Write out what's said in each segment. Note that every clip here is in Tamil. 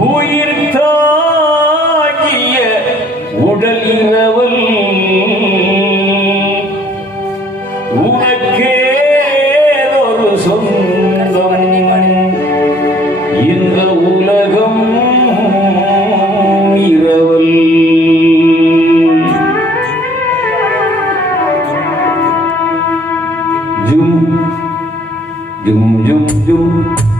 உயிர் தாகிய உடல் இரவல் உனக்கேதொரு சொந்தம் இந்த உலகம் இரவல். ஜும் ஜும் ஜும் ஜும் ஜும்.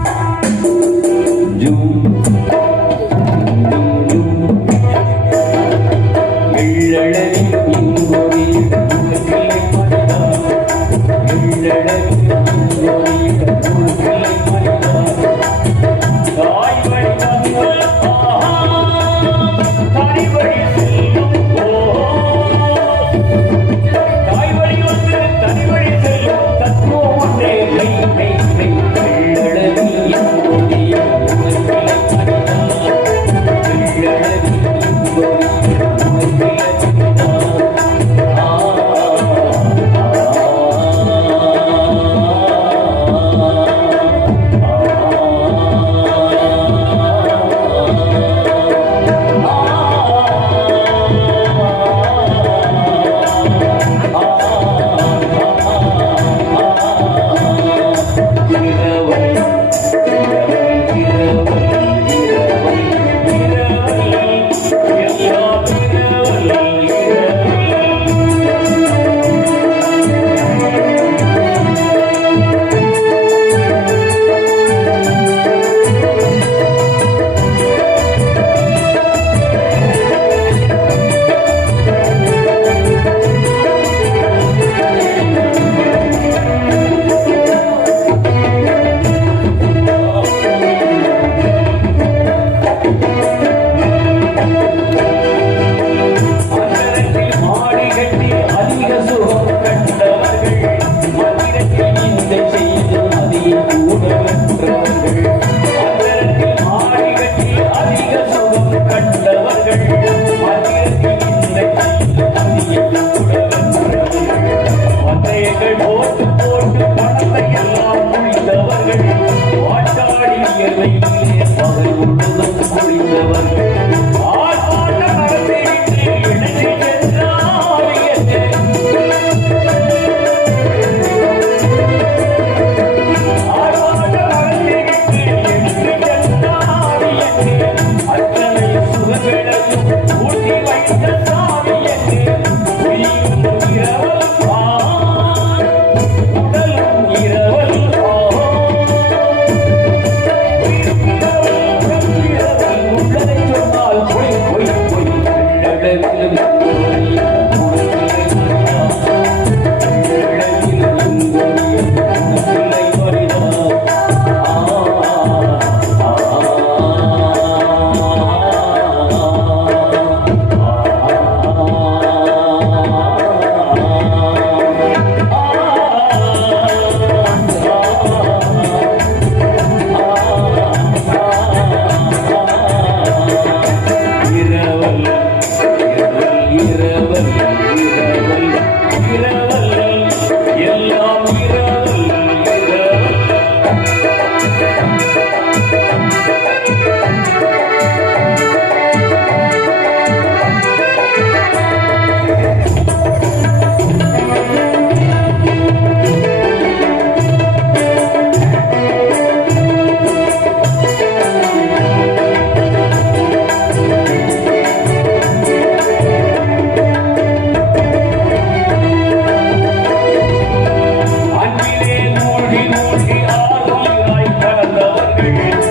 Thank you.